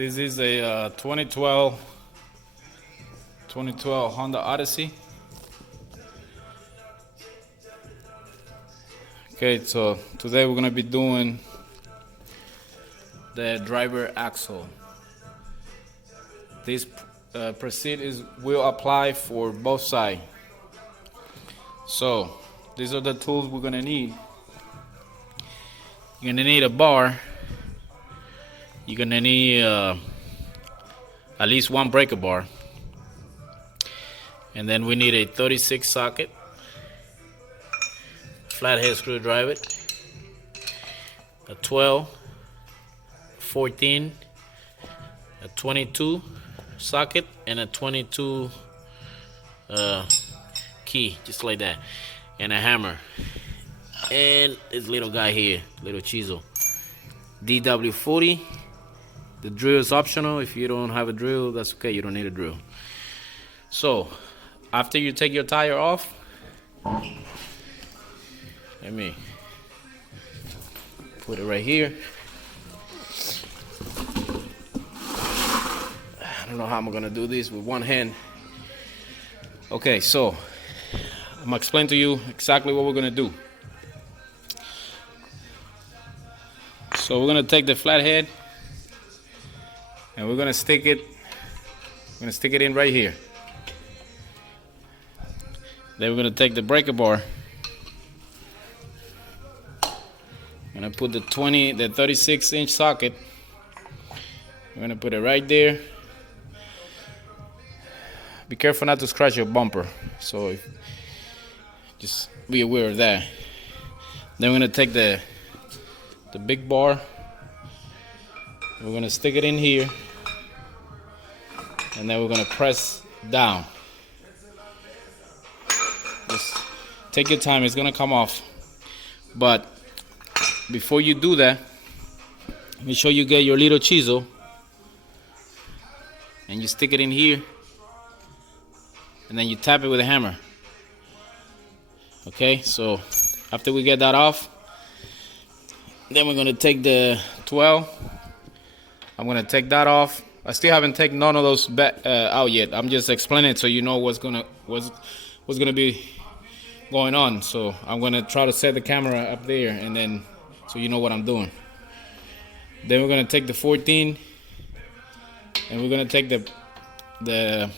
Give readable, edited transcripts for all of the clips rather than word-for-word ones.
This is a 2012 Honda Odyssey. Okay, so today we're gonna be doing the driver axle. This proceed will apply for both sides. So these are the tools we're gonna need. You're gonna need a bar. You're gonna need at least one breaker bar, and then we need a 36 socket, flathead screwdriver, a 12, 14, a 22 socket, and a 22 key, just like that, and a hammer, and this little guy here, little chisel, DW40. The drill is optional. If you don't have a drill, that's okay, you don't need a drill. So after you take your tire off, let me put it right here. I don't know how I'm gonna do this with one hand. Okay, so I'm gonna explain to you exactly what we're gonna do. So we're gonna take the flathead and we're gonna stick it in right here. Then we're gonna take the breaker bar. I'm gonna put the 36-inch socket. I'm gonna put it right there. Be careful not to scratch your bumper. So just be aware of that. Then we're gonna take the big bar. We're gonna stick it in here, and then we're gonna press down. Just take your time, it's gonna come off. But before you do that, make sure you get your little chisel and you stick it in here, and then you tap it with a hammer. Okay, so after we get that off, then we're gonna take the 12. I'm gonna take that off. I still haven't taken none of those out yet. I'm just explaining it so you know what's gonna be going on. So I'm gonna try to set the camera up there, and then so you know what I'm doing. Then we're gonna take the 14, and we're gonna take the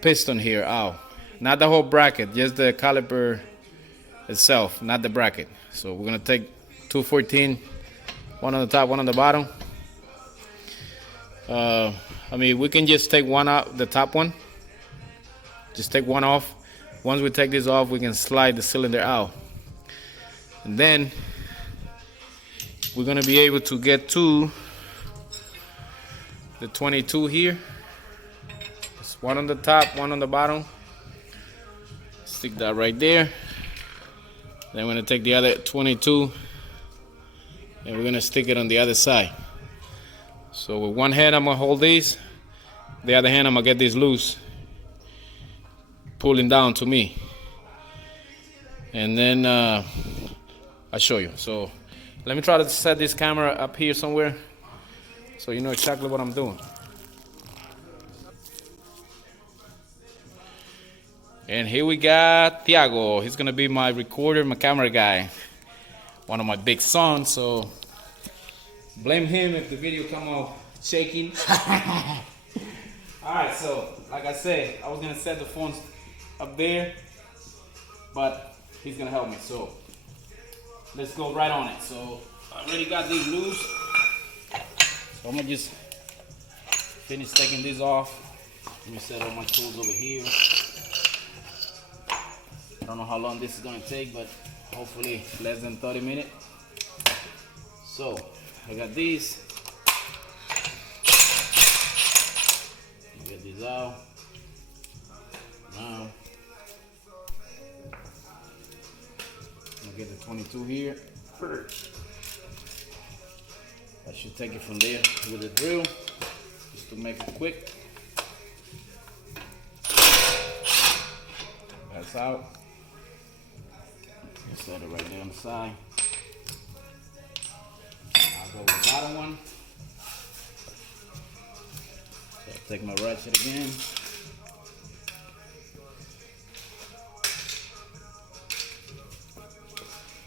piston here out. Not the whole bracket, just the caliper itself, not the bracket. So we're gonna take two 14, one on the top, one on the bottom. I mean, we can just take one out, the top one. Just take one off. Once we take this off, we can slide the cylinder out. And then we're gonna be able to get to the 22 here. Just one on the top, one on the bottom. Stick that right there. Then we're gonna take the other 22 and we're gonna stick it on the other side. So with one hand I'm gonna hold these, the other hand I'm gonna get this loose, pulling down to me, and then I'll show you. So let me try to set this camera up here somewhere so you know exactly what I'm doing. And here we got Thiago. He's gonna be my recorder, my camera guy, one of my big sons, so blame him if the video come off shaking. Alright, so like I said, I was gonna set the phone up there, but he's gonna help me. So let's go right on it. So I already got these loose. So I'm gonna just finish taking these off. Let me set all my tools over here. I don't know how long this is gonna take, but hopefully less than 30 minutes. So I got these. Get these out. Now I'll get the 22 here. I should take it from there with a drill, just to make it quick. That's out. Set it right there on the side. I'll go with the bottom one. Take my ratchet again.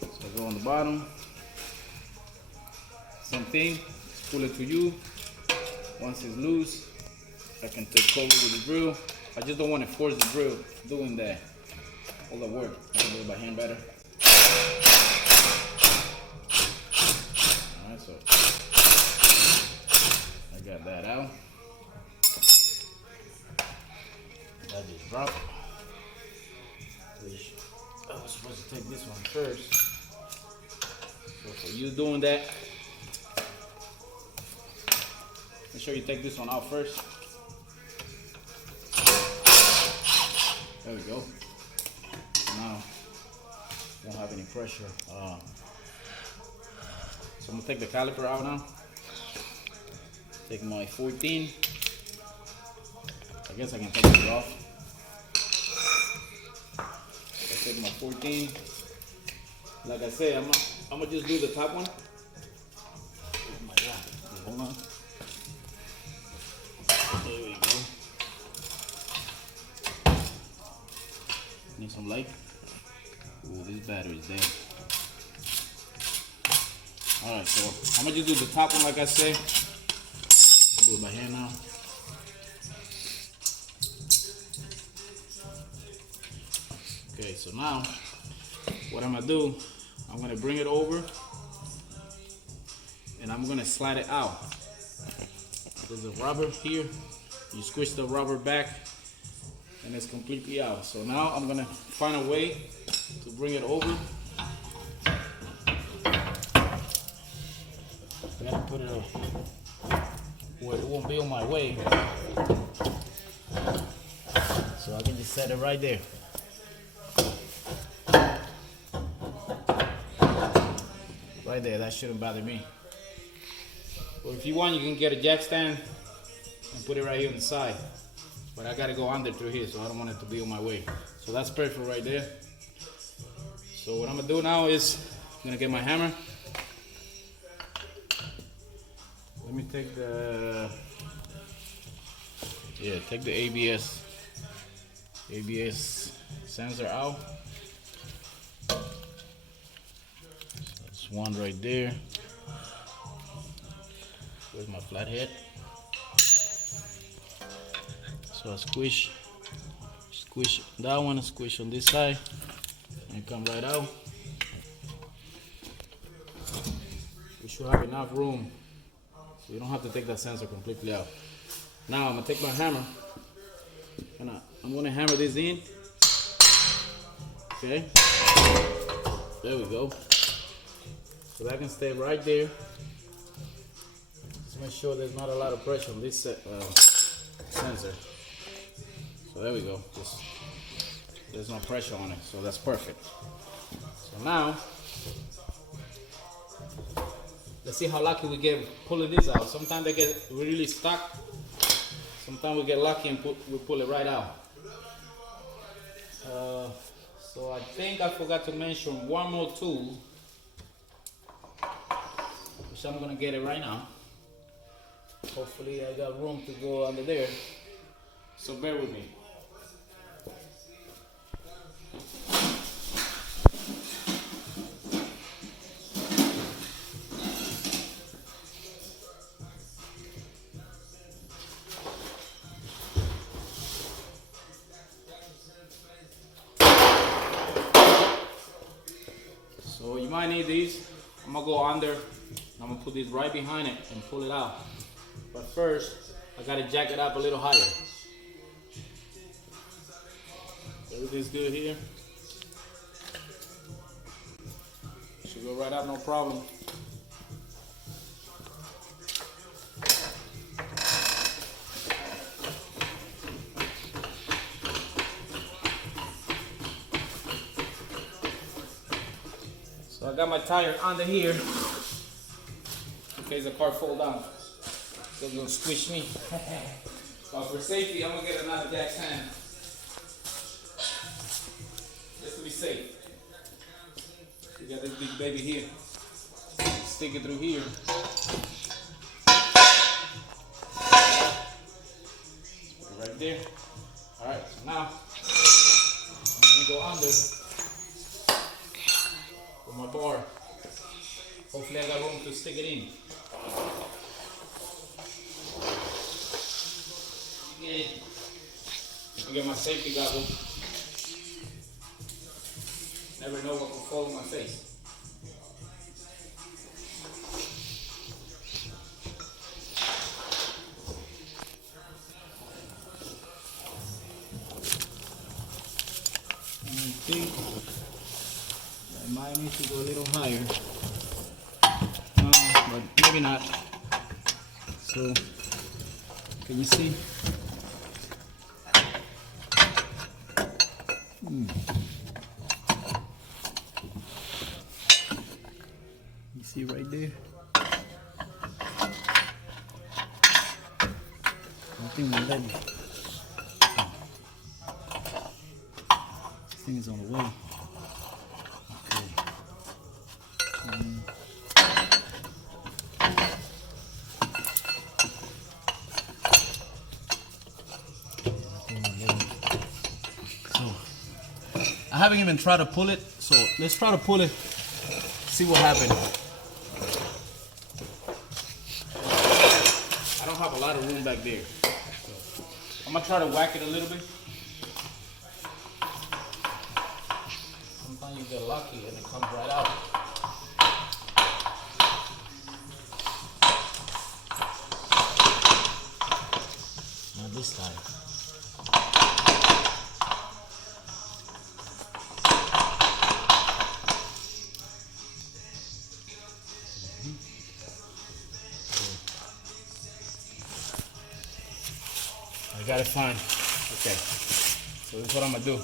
So go on the bottom. Same thing, pull it to you. Once it's loose, I can take cover with the drill. I just don't want to force the drill doing that. All the work. I can do it by hand better. Alright, so I got that out. That just dropped. I was supposed to take this one first. So for you doing that, make sure you take this one out first. There we go. Now, won't have any pressure. So I'm gonna take the caliper out now. Take my 14. I guess I can take it off. So I take my 14. Like I say, I'm gonna just do the top one. Oh my God! Hold on. There we go. Need some light. Ooh, this battery is dead. Alright, so I'm gonna just do the top one like I say. Do it by hand now. Okay, so now what I'm gonna do, I'm gonna bring it over and I'm gonna slide it out. There's a rubber here. You squish the rubber back and it's completely out. So now I'm gonna find a way to bring it over. I gotta put it where it won't be on my way. So I can just set it right there. Right there, that shouldn't bother me. Or if you want, you can get a jack stand and put it right here on the side. But I gotta go under through here, so I don't want it to be on my way. So that's perfect right there. So what I'm gonna do now is I'm gonna get my hammer. Let me take take the ABS sensor out. There's one right there. Where's my flathead? So I squish that one, squish on this side, and come right out. We should have enough room, so you don't have to take that sensor completely out. Now I'm gonna take my hammer, and I'm gonna hammer this in. Okay, there we go. So that can stay right there. Just make sure there's not a lot of pressure on this sensor. So there we go. There's no pressure on it, so that's perfect. So now, let's see how lucky we get pulling this out. Sometimes they get really stuck. Sometimes we get lucky and we pull it right out. So I think I forgot to mention one more tool, which I'm gonna get it right now. Hopefully I got room to go under there. So bear with me. So you might need these. I'm gonna go under. I'm gonna put this right behind it and pull it out. But first, I gotta jack it up a little higher. Everything's good here. Should go right up, no problem. So I got my tire under here in case the car fall down. So it's gonna squish me. But for safety, I'm gonna get another jack stand. Just to be safe. You got this big baby here. Stick it through here. right there. All right, so now I'm gonna go under with my bar. Hopefully I got room to stick it in. Get it. I get my safety goggle. Never know what will fall on my face. And I think I might need to go a little higher. But maybe not. So, can you see? You see right there? I think we're ready. This thing is on the way. Okay. I haven't even tried to pull it, so let's try to pull it, see what happens. I don't have a lot of room back there. So I'm gonna try to whack it a little bit. Sometimes you get lucky and it comes right out. Not this time. I got it fine. Okay. So this is what I'm gonna do.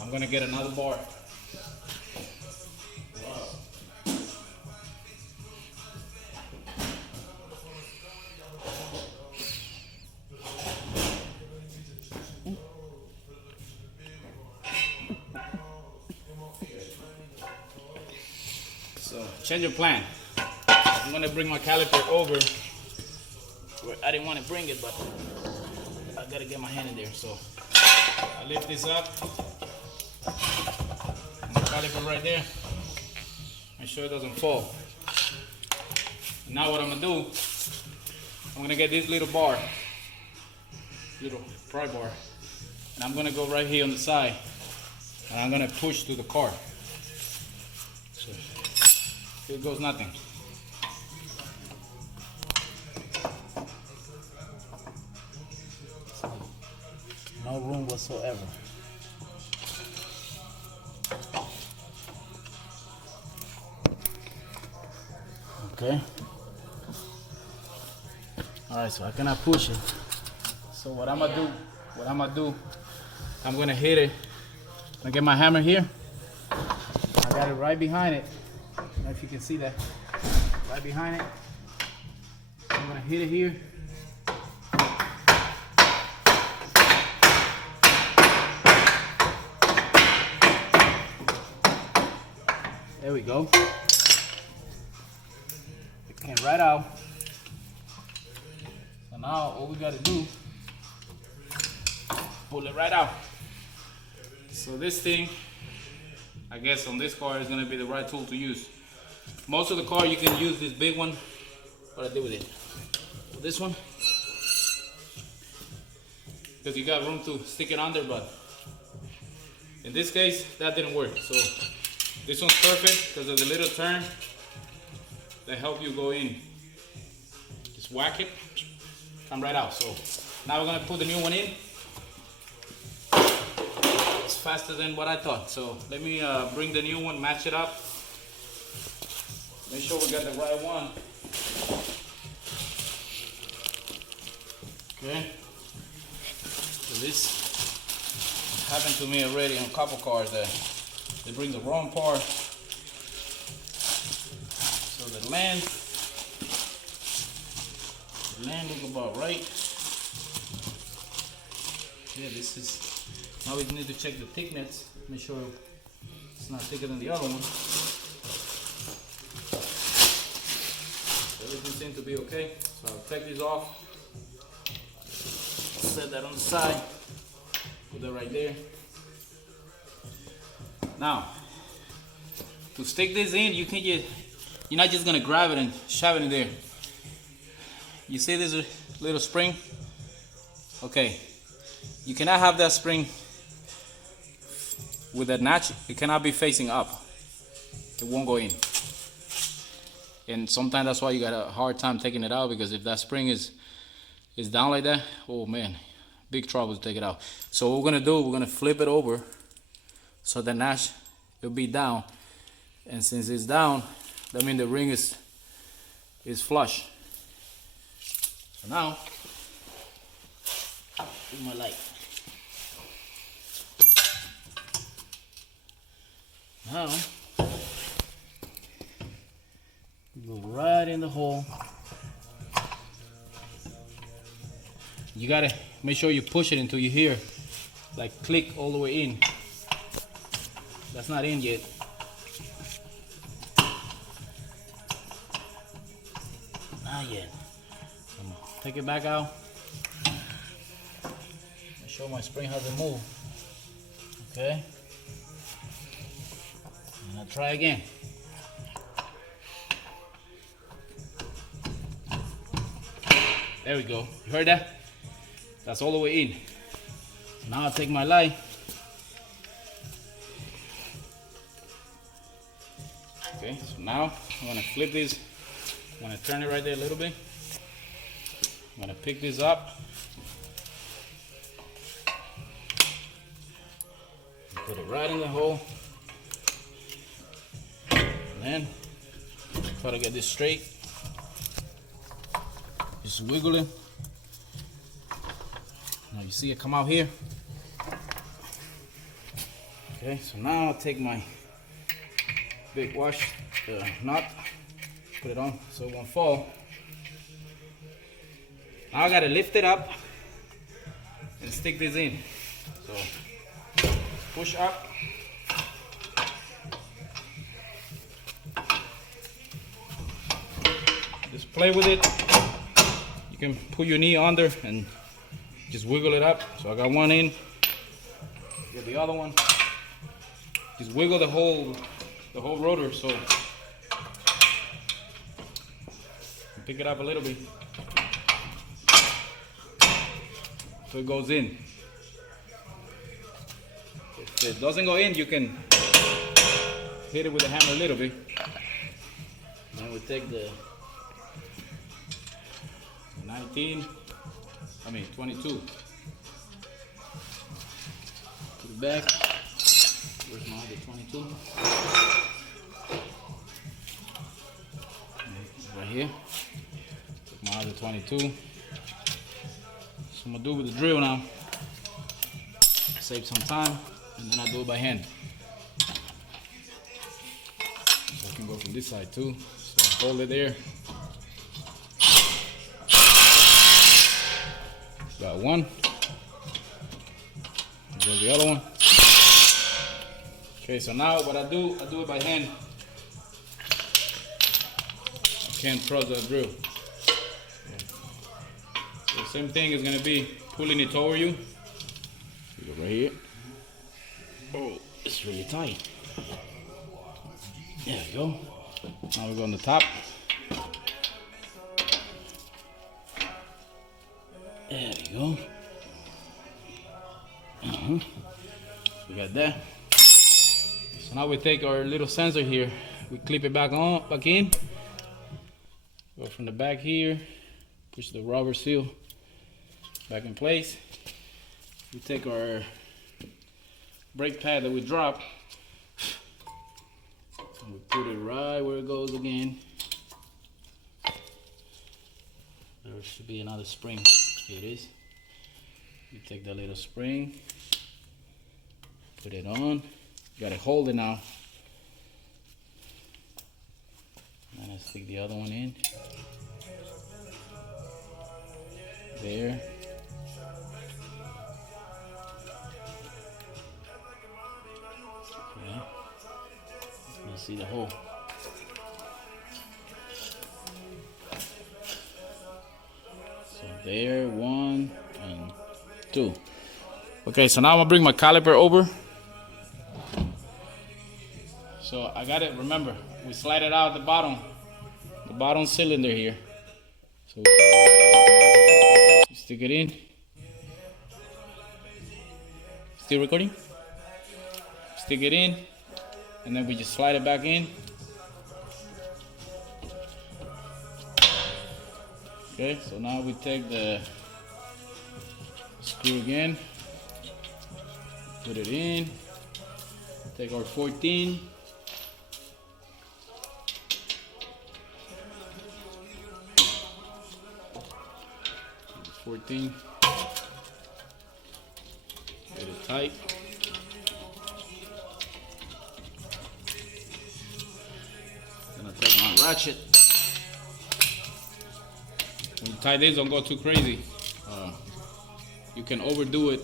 I'm gonna get another bar. Wow. So change your plan. I'm gonna bring my caliper over. I didn't want to bring it, but I gotta get my hand in there. So I lift this up, and the caliper right there. Make sure it doesn't fall. And now what I'm gonna do, I'm gonna get this little bar, little pry bar, and I'm gonna go right here on the side, and I'm gonna push to the car. So here goes nothing. No room whatsoever. Okay. All right, so I cannot push it. So what I'm gonna do, I'm gonna hit it. I'm gonna get my hammer here. I got it right behind it. I don't know if you can see that. Right behind it. I'm gonna hit it here. There we go. It came right out. So now all we gotta do, pull it right out. So this thing, I guess on this car is gonna be the right tool to use. Most of the car you can use this big one. What I did with it? This one, because you got room to stick it under, but in this case that didn't work. So this one's perfect because of the little turn that help you go in. Just whack it, come right out. So now we're gonna put the new one in. It's faster than what I thought. So let me bring the new one, match it up. Make sure we got the right one. Okay. So this happened to me already on a couple cars that they bring the wrong part. So the land look about right. Yeah, this is, now we need to check the thickness, make sure it's not thicker than the other one. Everything seems to be okay. So I'll take this off. set that on the side. Put that right there. Now, to stick this in, you're not just gonna grab it and shove it in there. You see this little spring? Okay, you cannot have that spring with that notch. It cannot be facing up. It won't go in. And sometimes that's why you got a hard time taking it out, because if that spring is down like that, oh man, big trouble to take it out. So what we're gonna do, we're gonna flip it over so the notch will be down, and since it's down, that means the ring is flush. So now, here's my light. Now, go right in the hole. You gotta make sure you push it until you hear like click all the way in. That's not in yet. Not yet. I'm gonna take it back out. Make sure my spring hasn't moved. Okay. And I'll try again. There we go. You heard that? That's all the way in. So now I'll take my light. Okay, so now I'm gonna flip this. I'm gonna turn it right there a little bit. I'm gonna pick this up. Put it right in the hole. And then try to get this straight. Just wiggle it. Now you see it come out here. Okay, so now I'll take my big wash nut, put it on so it won't fall. Now I gotta lift it up and stick this in. So push up. Just play with it. You can put your knee under and just wiggle it up. So I got one in. Get the other one. Just wiggle the whole rotor so pick it up a little bit so it goes in. If it doesn't go in, you can hit it with a hammer a little bit. Then we take the 22. Put it back. Where's my other 22? Right here. Take my other 22. So I'm gonna do it with the drill now. Save some time, and then I do it by hand. So I can go from this side too. So hold it there. Got one. There's the other one. Okay, so now what I do it by hand. I can't trust the drill. Okay. So the same thing is gonna be pulling it over you. You go right here. Oh, it's really tight. There we go. Now we go on the top. There we go. We got that. So now we take our little sensor here. We clip it back in. Go from the back here. Push the rubber seal back in place. We take our brake pad that we dropped. And we put it right where it goes again. There should be another spring. Here it is. You take that little spring, put it on. You gotta hold it now. And I stick the other one in. There. Okay. You see the hole. So there, one, and 2. Okay, so now I'm gonna bring my caliper over. So I got it, remember, we slide it out at the bottom cylinder here. So stick it in. Still recording? Stick it in, and then we just slide it back in. Okay, so now we take the screw again, put it in, take our 14, get it tight. Then I take my ratchet. When you tie this, don't go too crazy. You can overdo it.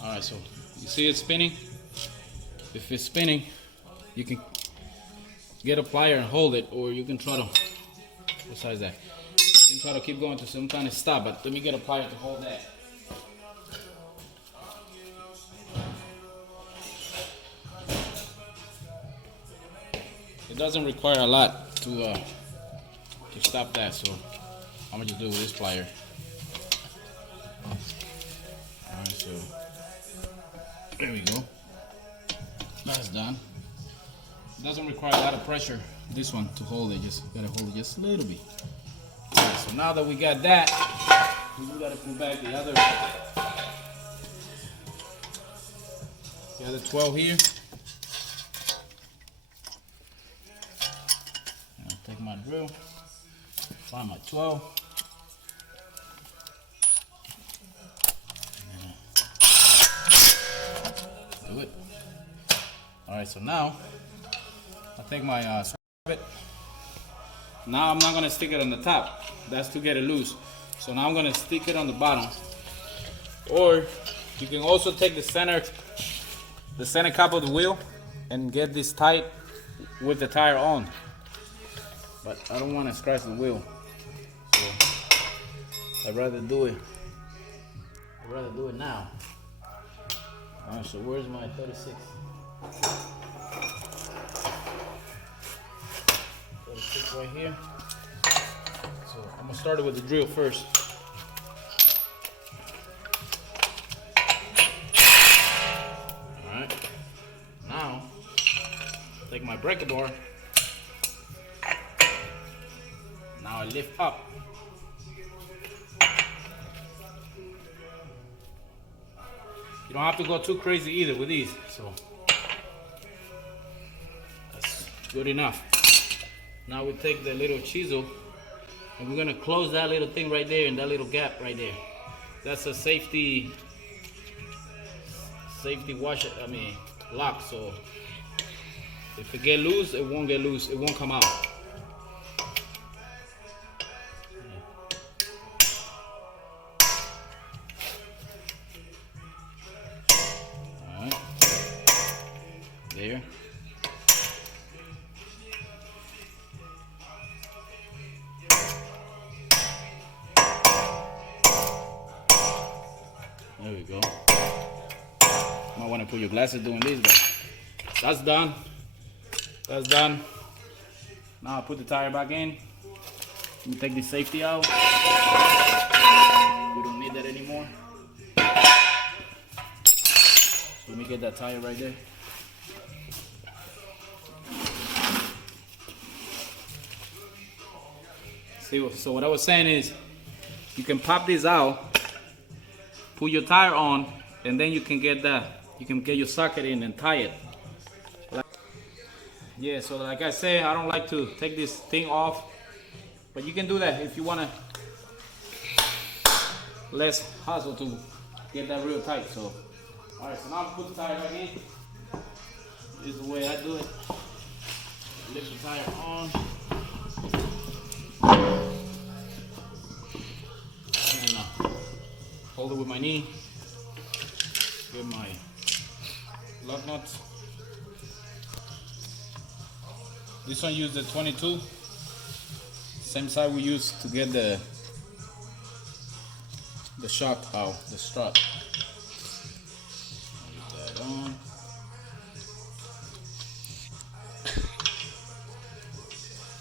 Alright, so you see it spinning? If it's spinning, you can get a plier and hold it, or you can try to, besides that, you can try to keep going to some kind of stop, but let me get a plier to hold that. It doesn't require a lot to stop that, so I'm gonna just do it with this plier. Alright, so there we go. That's done. It doesn't require a lot of pressure, this one, to hold it. Just gotta hold it just a little bit. Alright, so now that we got that, we gotta put back the other 12 here. And I'll take my drill, find my 12. Do it. Alright, so now I'll take my rabbit. Now I'm not gonna stick it on the top. That's to get it loose. So now I'm gonna stick it on the bottom. Or you can also take the center cap of the wheel and get this tight with the tire on. But I don't want to scratch the wheel, so I'd rather do it now. Alright, so where's my 36? 36 right here. So I'm gonna start it with the drill first. Alright. Now take my breaker bar. Now I lift up. You don't have to go too crazy either with these, so that's good enough. Now we take the little chisel and we're gonna close that little thing right there and that little gap right there. That's a safety washer, lock, so if it get loose, it won't get loose, it won't come out. There. There we go. Might want to put your glasses doing this, but that's done. That's done. Now I put the tire back in. Let me take the safety out. We don't need that anymore. So let me get that tire right there. So what I was saying is, you can pop this out, put your tire on, and then you can get your socket in and tie it. Yeah, so like I said, I don't like to take this thing off, but you can do that if you wanna less hassle to get that real tight. So, all right, so now I'm put the tire back in. This is the way I do it. Lift the tire on. And hold it with my knee. Get my lug nuts. This one used the 22. Same side we used to get the the shock out, the strut. Put that on.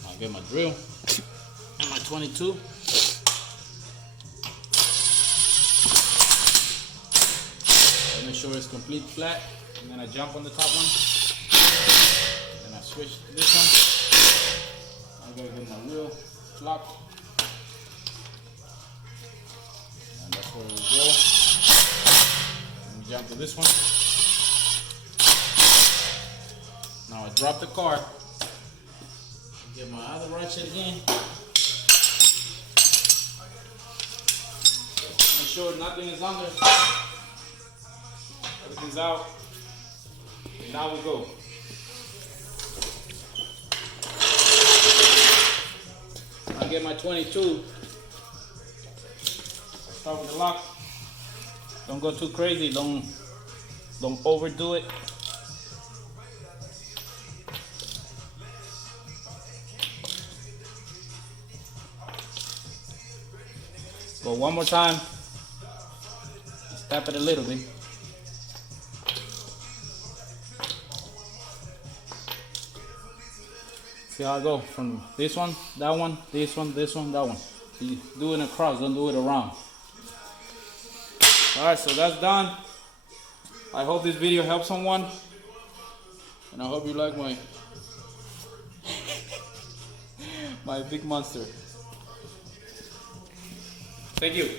I'll get my drill and my 22. Make sure it's complete flat, and then I jump on the top one, and I switch to this one. I gotta get my wheel locked, and that's where we go. And we jump to this one. Now I drop the car, get my other ratchet again. Make sure nothing is under. Everything's out. Now we go. I get my 22. Start with the lock. Don't go too crazy. Don't overdo it. Go one more time. Just tap it a little bit. See how I go from this one, that one, this one, this one, that one. So you do it across, don't do it around. Alright, so that's done. I hope this video helped someone. And I hope you like my my big monster. Thank you.